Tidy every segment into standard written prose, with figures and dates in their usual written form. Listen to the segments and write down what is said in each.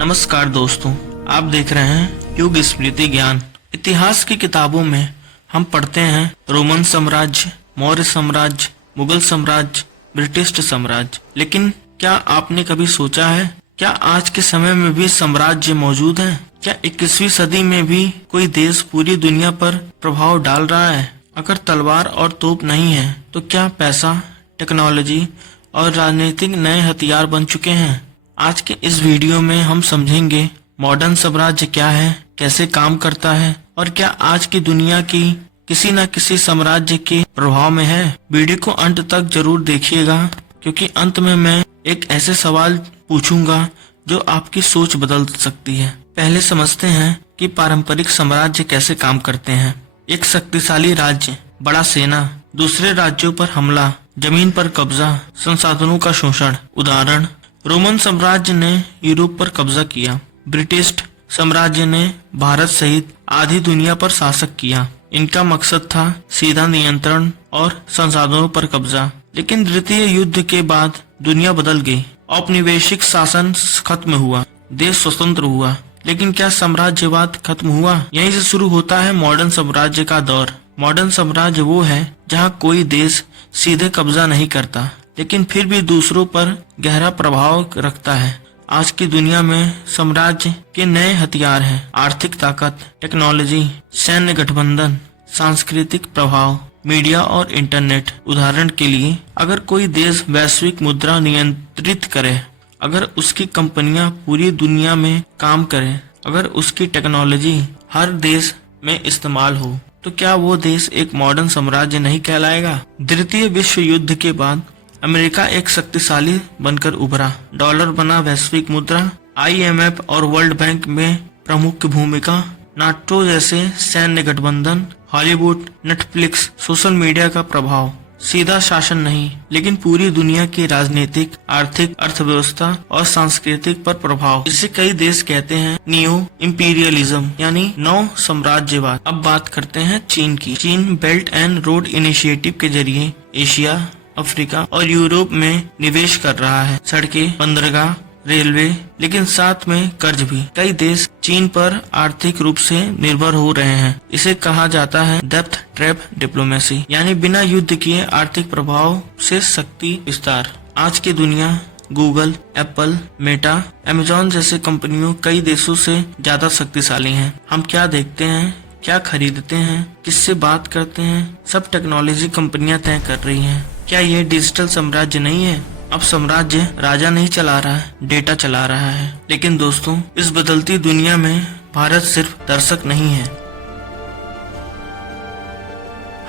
नमस्कार दोस्तों, आप देख रहे हैं युग स्मृति ज्ञान। इतिहास की किताबों में हम पढ़ते हैं रोमन साम्राज्य, मौर्य साम्राज्य, मुगल साम्राज्य, ब्रिटिश साम्राज्य। लेकिन क्या आपने कभी सोचा है, क्या आज के समय में भी साम्राज्य मौजूद हैं? क्या 21वीं सदी में भी कोई देश पूरी दुनिया पर प्रभाव डाल रहा है? अगर तलवार और तोप नहीं है तो क्या पैसा, टेक्नोलॉजी और राजनीतिक नए हथियार बन चुके हैं? आज के इस वीडियो में हम समझेंगे मॉडर्न साम्राज्य क्या है, कैसे काम करता है और क्या आज की दुनिया की किसी न किसी साम्राज्य के प्रभाव में है। वीडियो को अंत तक जरूर देखिएगा, क्योंकि अंत में मैं एक ऐसे सवाल पूछूंगा जो आपकी सोच बदल सकती है। पहले समझते हैं कि पारंपरिक साम्राज्य कैसे काम करते हैं। एक शक्तिशाली राज्य, बड़ा सेना, दूसरे राज्यों पर हमला, जमीन पर कब्जा, संसाधनों का शोषण। उदाहरण, रोमन साम्राज्य ने यूरोप पर कब्जा किया, ब्रिटिश साम्राज्य ने भारत सहित आधी दुनिया पर शासन किया। इनका मकसद था सीधा नियंत्रण और संसाधनों पर कब्जा। लेकिन द्वितीय युद्ध के बाद दुनिया बदल गई। औपनिवेशिक शासन खत्म हुआ, देश स्वतंत्र हुआ। लेकिन क्या साम्राज्यवाद खत्म हुआ? यहीं से शुरू होता है मॉडर्न साम्राज्य का दौर। मॉडर्न साम्राज्य वो है जहाँ कोई देश सीधे कब्जा नहीं करता, लेकिन फिर भी दूसरों पर गहरा प्रभाव रखता है। आज की दुनिया में साम्राज्य के नए हथियार हैं: आर्थिक ताकत, टेक्नोलॉजी, सैन्य गठबंधन, सांस्कृतिक प्रभाव, मीडिया और इंटरनेट। उदाहरण के लिए, अगर कोई देश वैश्विक मुद्रा नियंत्रित करे, अगर उसकी कंपनियां पूरी दुनिया में काम करें, अगर उसकी टेक्नोलॉजी हर देश में इस्तेमाल हो, तो क्या वो देश एक मॉडर्न साम्राज्य नहीं कहलाएगा? द्वितीय विश्व युद्ध के बाद अमेरिका एक शक्तिशाली बनकर उभरा। डॉलर बना वैश्विक मुद्रा। IMF और वर्ल्ड बैंक में प्रमुख भूमिका। नाटो जैसे सैन्य गठबंधन। हॉलीवुड, नेटफ्लिक्स, सोशल मीडिया का प्रभाव। सीधा शासन नहीं, लेकिन पूरी दुनिया की राजनीतिक, आर्थिक, अर्थव्यवस्था और सांस्कृतिक पर प्रभाव। इसे कई देश कहते हैं नियो इंपीरियलिज्म, यानी नव साम्राज्यवाद। अब बात करते हैं चीन की। चीन बेल्ट एंड रोड इनिशिएटिव के जरिए एशिया, अफ्रीका और यूरोप में निवेश कर रहा है। सड़कें, बंदरगाह, रेलवे, लेकिन साथ में कर्ज भी। कई देश चीन पर आर्थिक रूप से निर्भर हो रहे हैं। इसे कहा जाता है डेप्थ ट्रैप डिप्लोमेसी, यानी बिना युद्ध किए आर्थिक प्रभाव से शक्ति विस्तार। आज की दुनिया गूगल, एप्पल, मेटा, अमेजॉन जैसे कंपनियों कई देशों से ज्यादा शक्तिशाली हैं। हम क्या देखते हैं, क्या खरीदते हैं, किससे बात करते हैं, सब टेक्नोलॉजी कंपनियां तय कर रही हैं। क्या ये डिजिटल साम्राज्य नहीं है? अब साम्राज्य राजा नहीं चला रहा है, डेटा चला रहा है। लेकिन दोस्तों, इस बदलती दुनिया में भारत सिर्फ दर्शक नहीं है।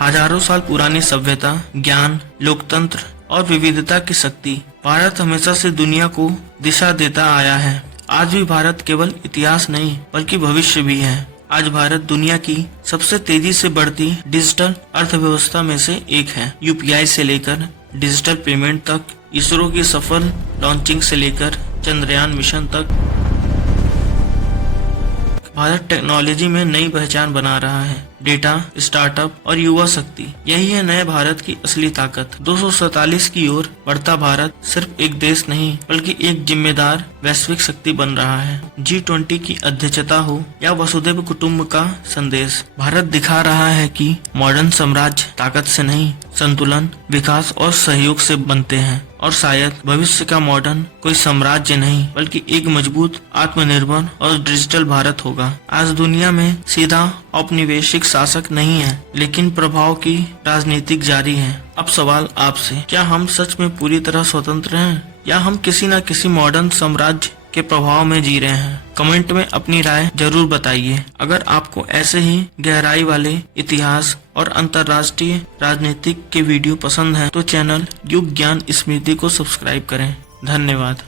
हजारों साल पुरानी सभ्यता, ज्ञान, लोकतंत्र और विविधता की शक्ति। भारत हमेशा से दुनिया को दिशा देता आया है। आज भी भारत केवल इतिहास नहीं, बल्कि भविष्य भी है। आज भारत दुनिया की सबसे तेजी से बढ़ती डिजिटल अर्थव्यवस्था में से एक है। UPI से लेकर डिजिटल पेमेंट तक, इसरो की सफल लॉन्चिंग से लेकर चंद्रयान मिशन तक, भारत टेक्नोलॉजी में नई पहचान बना रहा है। डेटा, स्टार्टअप और युवा शक्ति, यही है नए भारत की असली ताकत। 247 की ओर बढ़ता भारत सिर्फ एक देश नहीं, बल्कि एक जिम्मेदार वैश्विक शक्ति बन रहा है। G20 की अध्यक्षता हो या वसुधैव कुटुंब का संदेश, भारत दिखा रहा है कि मॉडर्न साम्राज्य ताकत से नहीं, संतुलन, विकास और सहयोग से बनते हैं। और शायद भविष्य का मॉडर्न कोई साम्राज्य नहीं, बल्कि एक मजबूत, आत्मनिर्भर और डिजिटल भारत होगा। आज दुनिया में सीधा औपनिवेशिक शासक नहीं है, लेकिन प्रभाव की राजनीतिक जारी है। अब सवाल आपसे, क्या हम सच में पूरी तरह स्वतंत्र हैं, या हम किसी न किसी मॉडर्न साम्राज्य के प्रभाव में जी रहे हैं? कमेंट में अपनी राय जरूर बताइए। अगर आपको ऐसे ही गहराई वाले इतिहास और अंतर्राष्ट्रीय राजनीतिक के वीडियो पसंद हैं, तो चैनल युग ज्ञान स्मृति को सब्सक्राइब करें। धन्यवाद।